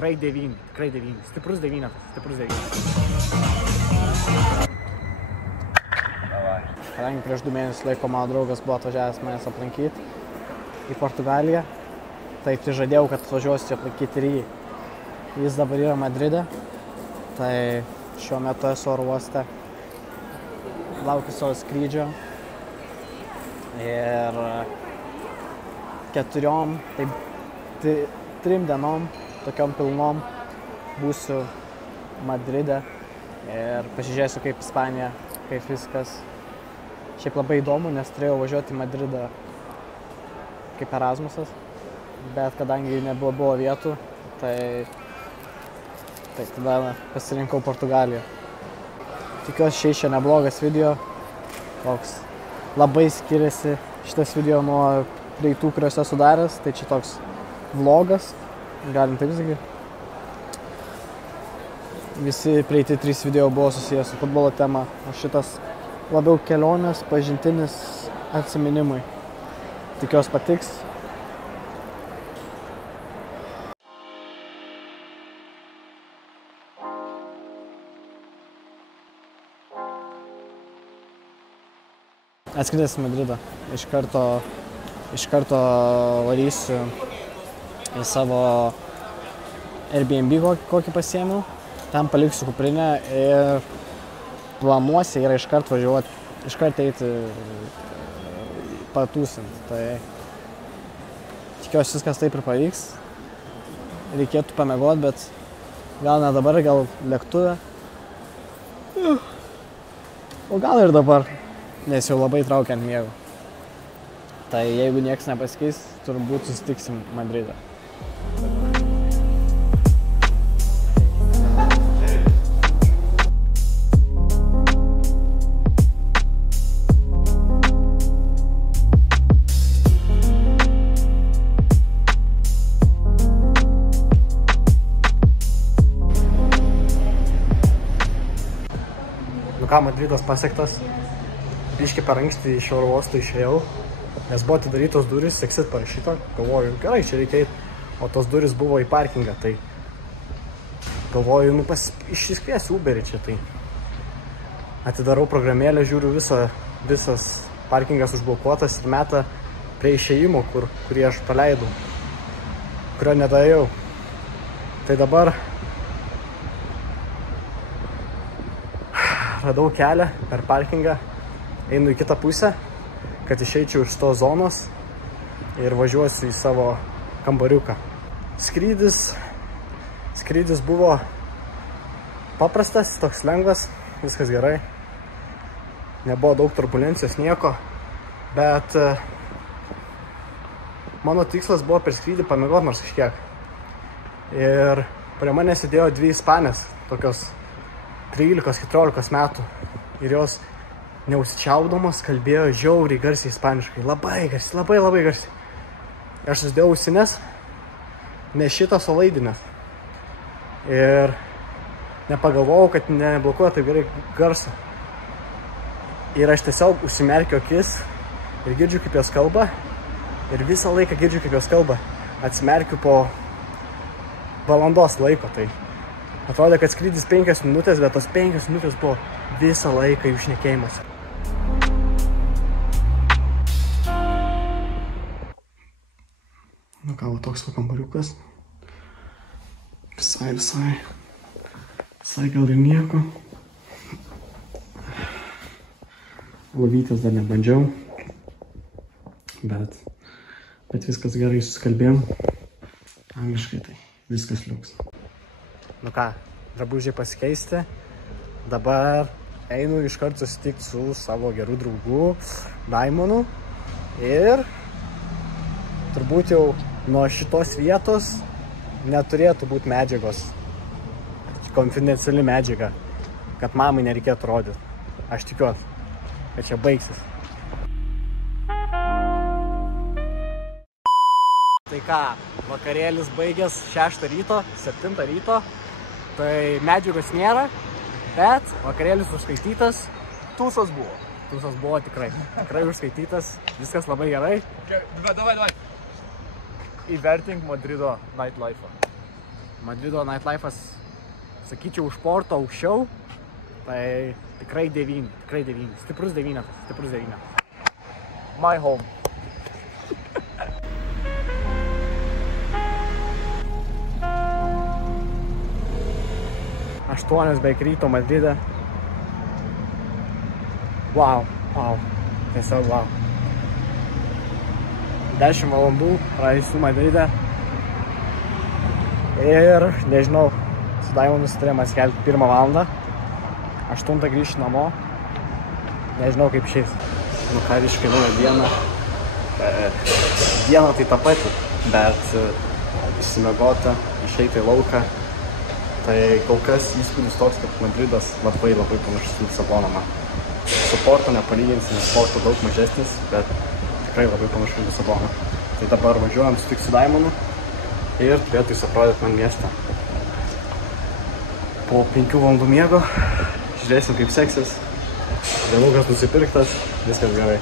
Tikrai 9, stiprus 9. Kadangi prieš 2 mėnesius laiko mano draugas buvo atvažiavęs manęs aplankyti į Portugaliją, tai prižadėjau, kad atvažiuosiu aplankyti ir jį. Jis dabar yra Madride, tai šiuo metu esu oro uoste, laukiu savo skrydžio ir 3 dienom, tokiom pilnom, būsiu Madride ir pasižiūrėsiu kaip Ispanija, kaip viskas. Šiaip labai įdomu, nes turėjau važiuoti į Madridą kaip Erasmusas, bet kadangi nebuvo vietų, tai tada pasirinkau Portugaliją. Tikiuosi šiai neblogas video, toks labai skiriasi šitas video nuo praeitų, kuriuos esu daręs, tai čia toks vlogas, galim taip sakyti. Visi praeiti 3 video buvo susijęs su futbolo tema, o šitas labiau kelionės, pažintinis atsiminimui. Tikiuosi patiks. Atskridęs į Madridą. Iš karto varysiu į savo Airbnb, kokį pasiėmiau. Ten paliksiu kuprinę ir planuosi yra iškart važiuoti, iškart eiti patūsinti. Tai tikiuosi viskas taip ir pavyks. Reikėtų pamiegoti, bet gal ne dabar, gal lėktuve. O gal ir dabar, nes jau labai traukia ant miego. Tai jeigu nieks nepasikeis, turbūt susitiksim Madride. Nu ką, Madridas pasiektas. Biškį per anksti iš oro uosto išėjau, nes buvo atidarytos durys, exit parašyta, galvoju, gerai, čia reikia eiti, o tos durys buvo į parkingą, tai galvoju, nu išsikviesiu Uberį čia, tai atidarau programėlę, žiūriu, visas parkingas užblokuotas ir meta prie išėjimo, kurį aš paleidau, kurio nedariau. Tai dabar radau kelią per parkingą, einu į kitą pusę, kad išeičiau iš tos zonos ir važiuosiu į savo kambariuką. Skrydis buvo paprastas, toks lengvas, viskas gerai. Nebuvo daug turbulencijos, nieko, bet mano tikslas buvo per skrydį pamiegoti nors kažkiek. Ir prie mane sėdėjo 2 ispanės, tokios 13-14 metų, ir jos neužsičiaudamos kalbėjo žiauriai garsiai ispaniškai, labai garsiai. Aš susidėjau ausines, ne šitas, o laidinės. Ir nepagalvojau, kad neblokuoja taip gerai garsą. Ir aš tiesiog užsimerkiu akis ir girdžiu, kaip jos kalba. Ir visą laiką girdžiu, kaip jos kalba. Atsimerkiu po valandos laiko. Tai atrodė, kad skrydis 5 minutės, bet tos 5 minutės buvo visą laiką jų šnekėjimas. Nu ką, toks kambariukas. Visai gal ir nieko. Lovytės dar nebandžiau. Bet viskas gerai susikalbėjom. Angliškai tai viskas liuks. Nu ką, drabužiai pasikeisti. Dabar einu iškart susitikti su savo gerų draugų Daimonu. Ir turbūt jau nuo šitos vietos neturėtų būti medžiagos. Konfidenciali medžiaga, kad mamai nereikėtų rodyti. Aš tikiuosi, kad čia baigsis. Tai ką, vakarėlis baigęs 6 ryto, 7 ryto. Tai medžiagos nėra, bet vakarėlis užskaitytas. Tūsas buvo tikrai užskaitytas, viskas labai gerai. Davai. Įvertink Madrido nightlife. Madrido nightlife'as, sakyčiau, už Porto aukščiau, tai tikrai 9, stiprus 9. My home. Aštuonios beveik ryto Madride. Wow. Tiesiog wow. 10 valandų praeisiu Madride. Ir nežinau, su Daimonu sutarėm atsikelti 1 valandą. 8 grįžti namo. Nežinau kaip išeis. Nu ką reiškia nauja diena. Diena tai ta pati, bet išsimiegota, išeiti į lauką. Tai kol kas įspūdis toks, kad Madridas labai panašus į Lisaboną man. Su Porto nepalyginsi, nes Porto daug mažesnis, bet tikrai labai panašus į Lisaboną. Tai dabar važiuojam susitikt su Daimonu ir turėtų jis atrodyti man miestą. Po 5 valandų miego žiūrėsim kaip seksis. Vienukas nusipirktas, viskas gerai.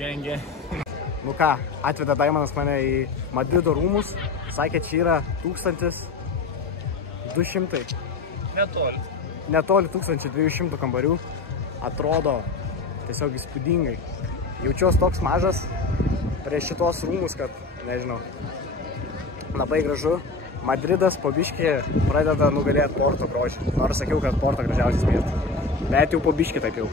Gengė. Nu ką, atvedė Daimonas mane į Madrido rūmus. Sakė, čia yra 1200. Netoli 1200 kambarių. Atrodo tiesiog įspūdingai. Jaučiuos toks mažas prie šitos rūmus, kad, nežinau, labai gražu. Madridas po biškį pradeda nugalėti Porto grožį. Nors sakiau, kad Porto gražiausias miestas. Bet jau po biškį taip jau.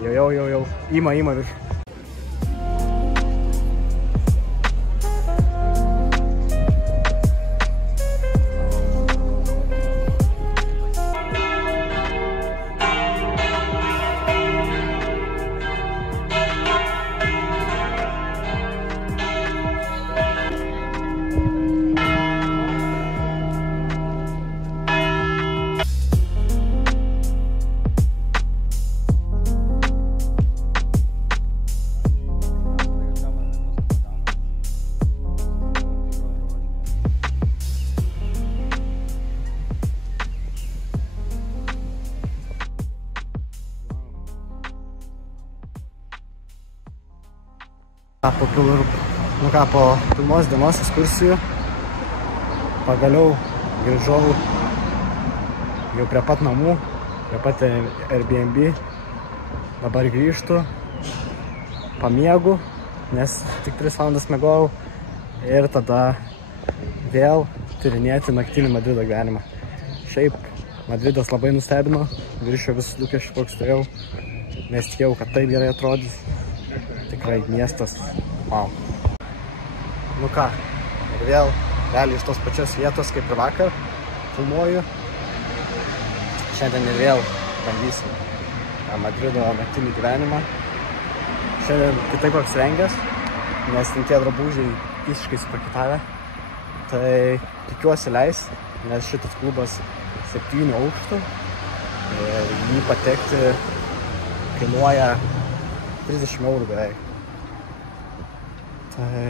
Jau. Ima virš. Po pirmos dienos ekskursijų pagaliau grįžau jau prie pat namų, prie pat Airbnb. Dabar grįžtu, pamiegu, nes tik 3 valandas miegojau ir tada vėl tyrinėti naktinį Madrido gyvenimą. Šiaip Madridas labai nustebino, viršijo visus lūkesčius, koks turėjau, nes tikėjau, kad taip gerai atrodys. Tikrai miestas, wow. Nu ką, ir vėl realiai iš tos pačios vietos kaip ir vakar filmuoju. Šiandien ir vėl bandysim Madrido naktinį gyvenimą. Šiandien kitaip apsirengęs, nes tie drabužiai visiškai supakitavę. Tai tikiuosi leis, nes šitas klubas 7 aukštų ir jį patekti kainuoja 30 eurų beveik. Tai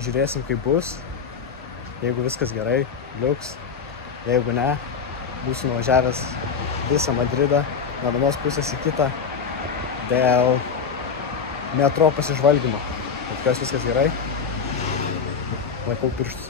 žiūrėsim kaip bus. Jeigu viskas gerai, liuks. Jeigu ne, būsiu nuvažiavęs visą Madridą nuo vienos pusės į kitą dėl metro pasižvalgymo. Tikiuosi viskas gerai. Laikau pirštus.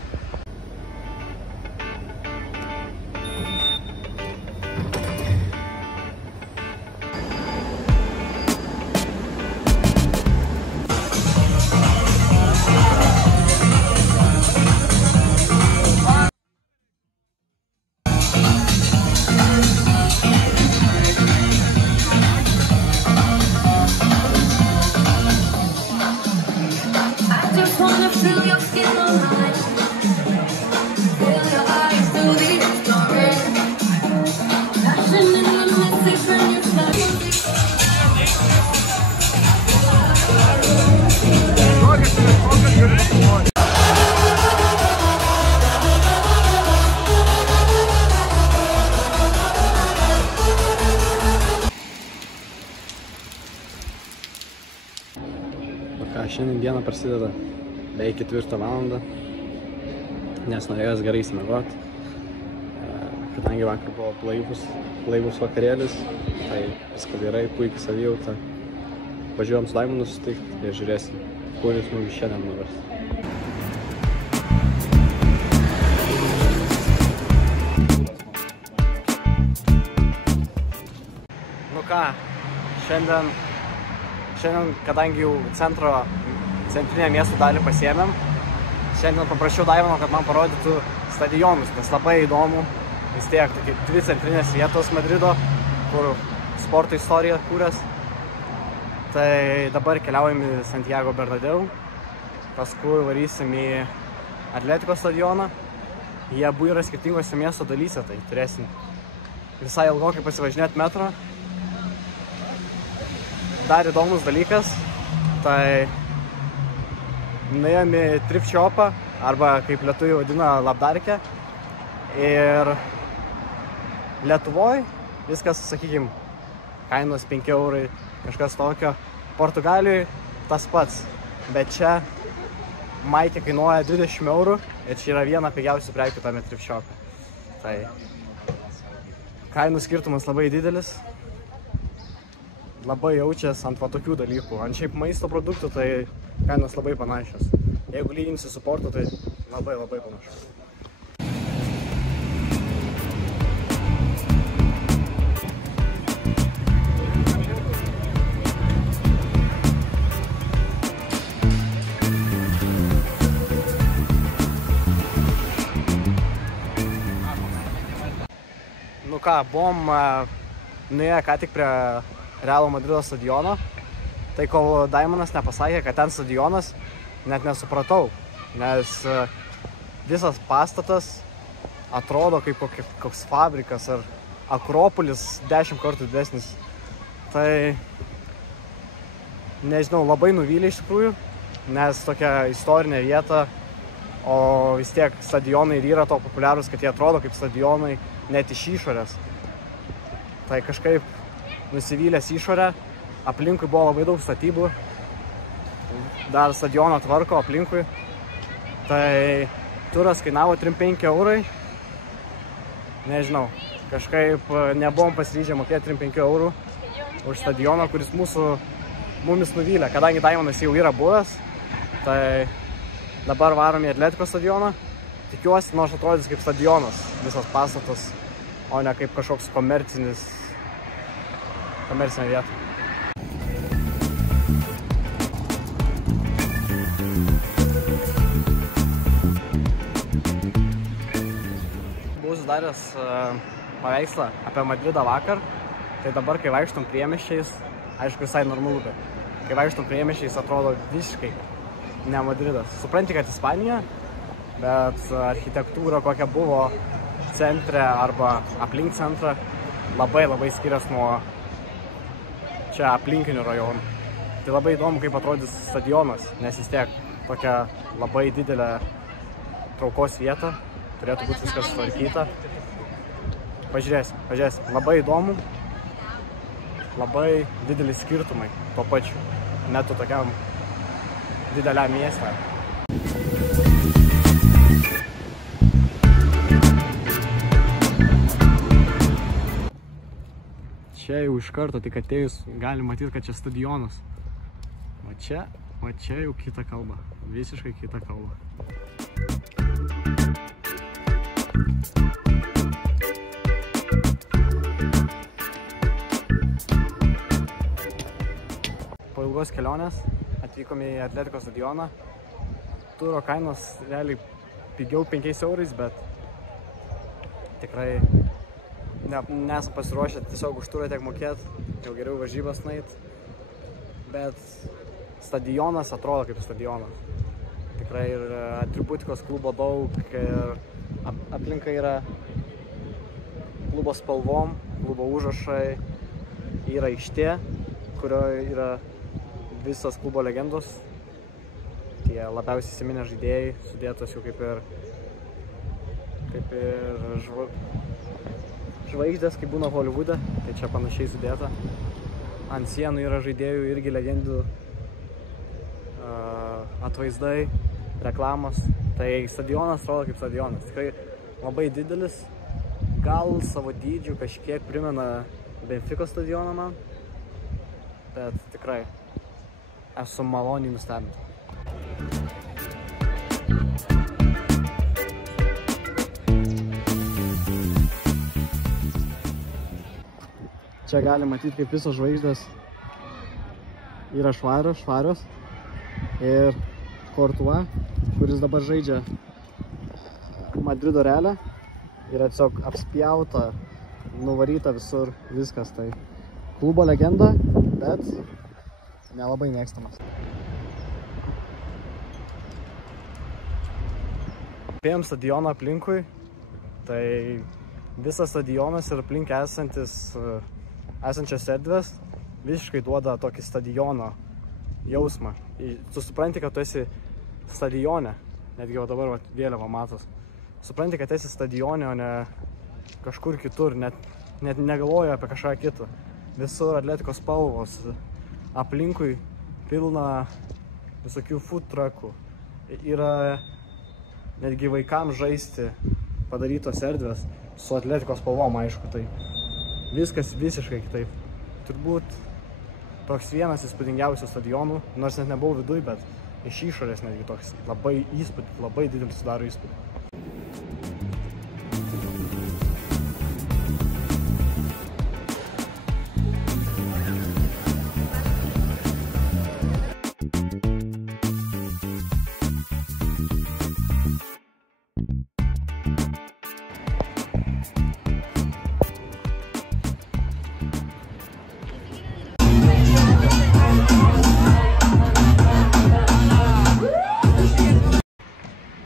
Šiandien diena prasideda beveik 4 valandą, nes norėjęs gerai įsimiegoti. Kadangi vakar buvo blaivus vakarėlis, tai viskas gerai, puikiai savijauta. Važiuojam su Daimonu susitikti ir žiūrėsim, kur jis mums šiandien nuvers. Nu ką, šiandien, kadangi jau centrinę miesto dalį pasiėmėm, šiandien paprašiau Daimono, kad man parodytų stadionus, nes labai įdomu, vis tiek tokie 2 centrinės vietos Madrido, kur sporto istorija kūrės. Tai dabar keliaujam į Santiago Bernabéu, paskui varysim į Atletiko stadioną. Jie abu yra skirtingose miesto dalyse, tai turėsim visai ilgokai pasivažinėti metro. Dar įdomus dalykas, tai nuėjom į thrift shopą, arba kaip lietuviai vadina labdarkę. Ir Lietuvoj viskas, sakykim, kainos 5 eurai, kažkas tokio. Portugalijoje tas pats, bet čia maikė kainuoja 20 eurų ir čia yra viena pigiausių prekių tame thrift shop'e. Tai kainų skirtumas labai didelis. Labai jaučiasi ant va tokių dalykų. Ant šiaip maisto produktų tai kainos labai panašios. Jeigu lyginsi su sportu, tai labai panašus. Nu ką, buvom nuėję ką tik prie Realo Madrido stadiono, tai kol Daimonas nepasakė, kad ten stadionas, net nesupratau, nes visas pastatas atrodo kaip koks fabrikas ar Akropolis 10 kartų didesnis. Tai nežinau, labai nuvylė iš tikrųjų, nes tokia istorinė vieta, o vis tiek stadionai ir yra to populiarūs, kad jie atrodo kaip stadionai net iš išorės. Tai kažkaip nusivylęs išorę, aplinkui buvo labai daug statybų, dar stadioną tvarko aplinkui. Tai turas kainavo 3-5 eurai. Nežinau, kažkaip nebuvom pasiryžę mokėti 3-5 eurų už stadioną, kuris mumis nuvylė. Kadangi Daimonas jau yra buvęs, tai dabar varom į Atletiko stadioną. Tikiuosi, nors atrodys kaip stadionas visas pastatas, o ne kaip kažkoks komercinė vieta. Buvau sudaręs paveikslą apie Madridą vakar, tai dabar, kai vaikštom priemiesčiais, aišku, visai normalu, bet kai vaikštom priemiesčiais, atrodo visiškai ne Madridas. Supranti, kad Ispanija, bet architektūra, kokia buvo centre arba aplink centrą, labai skiriasi nuo čia aplinkinių rajonų. Tai labai įdomu, kaip atrodys stadionas, nes vis tiek tokia labai didelė traukos vieta, turėtų būti viskas sutvarkyta. Pažiūrėsim. Labai įdomu, labai dideli skirtumai tuo pačiu, net tokiam dideliam mieste. Čia jau iš karto tik atėjus gali matyti, kad čia stadionas. O čia jau kita kalba. Visiškai kita kalba. Po ilgos kelionės atvykome į Atletiko stadioną. Turo kainos realiai pigiau 5 eurais, bet tikrai nesam pasiruošę tiesiog už turą tiek mokėti, jau geriau varžybas nueit, bet stadionas atrodo kaip stadionas. Tikrai ir atributikos klubo daug ir aplinka yra klubo spalvom, klubo užrašai, yra aikštė, kurioje yra visas klubo legendos. Tie labiausiai įsiminę žaidėjai, sudėtos jau kaip ir žvaigždės, kaip būna Holivude, tai čia panašiai sudėta. Ant sienų yra žaidėjų irgi legendų atvaizdai, reklamos. Tai stadionas atrodo kaip stadionas. Tikrai labai didelis, gal savo dydžiu kažkiek primena Benficos stadioną man, bet tikrai esu maloniai nustebintas. Čia gali matyti, kaip visos žvaigždės yra švarios. Ir Courtois, kuris dabar žaidžia Madrido Realą, yra tiesiog apspjauta, nuvaryta visur viskas. Tai klubo legenda, bet nelabai mėgstamas. Apėjom stadioną aplinkui, tai visas stadionas ir aplink esančias erdvės visiškai duoda tokį stadiono jausmą. Tu supranti, kad tu esi stadione, netgi jau dabar vėliava matos. Supranti, kad esi stadione, o ne kažkur kitur, net negalvoju apie kažką kitą. Visur Atletikos spalvos, aplinkui pilna visokių food truckų. Yra netgi vaikams žaisti padarytos erdvės su Atletikos spalvom, aišku, tai viskas visiškai kitaip. Turbūt toks vienas įspūdingiausių stadionų, nors net nebuvau viduj, bet iš išorės netgi toks labai didelis sudaro įspūdį.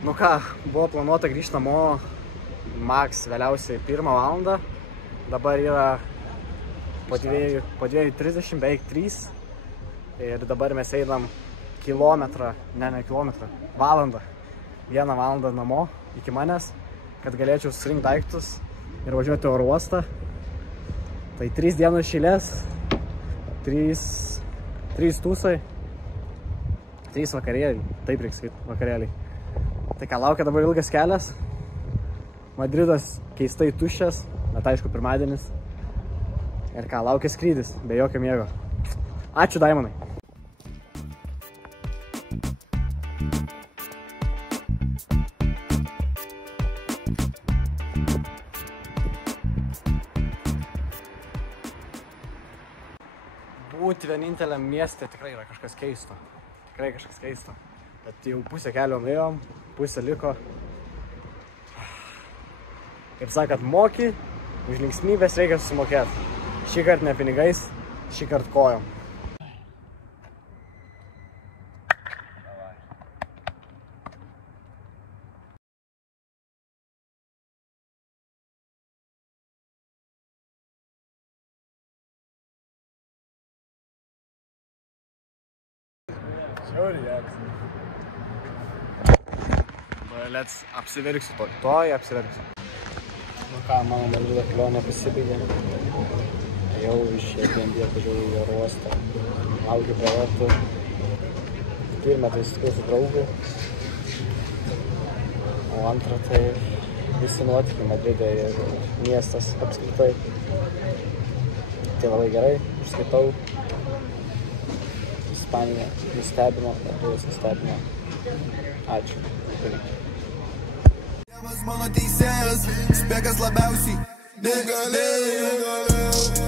Nu ką, buvo planuota grįžti namo maks vėliausiai 1 valandą. Dabar yra po 2:30, beveik 3. Ir dabar mes einam valandą. 1 valandą namo iki manęs, kad galėčiau susirinkti daiktus ir važiuoti oro uostą. Tai 3 dienos iš eilės, 3 tūsai, 3 vakarėliai, taip reikia sakyti, vakarėliai. Tai ką, laukia dabar ilgas kelias. Madridas keistai tuščias, bet aišku pirmadienis. Ir ką, laukia skrydis, be jokio miego. Ačiū, Daimonai. Būti vieninteliam mieste tikrai yra kažkas keisto. Bet jau pusę kelio nuėjom, pusę liko. Kaip sakant, moki, už linksmybės reikia susimokėti. Šį kartą ne pinigais, šį kartą kojom. Let's apsiverksiu apsiverksiu. Nu ką, mano Madrido kelionė pasibaigė. Jau iš Airbnb atvažiavau į oro uostą. Laukiu prie vartų. Pirmą tai susitikau su draugu. O antrą tai visi nuotykiai Madride ir miestas apskritai. Tai labai gerai, užskaitau. Ispanija nustebino, Madridas nustebino. Ačiū. Mano teisėjas, spekas labiausiai negalėjo.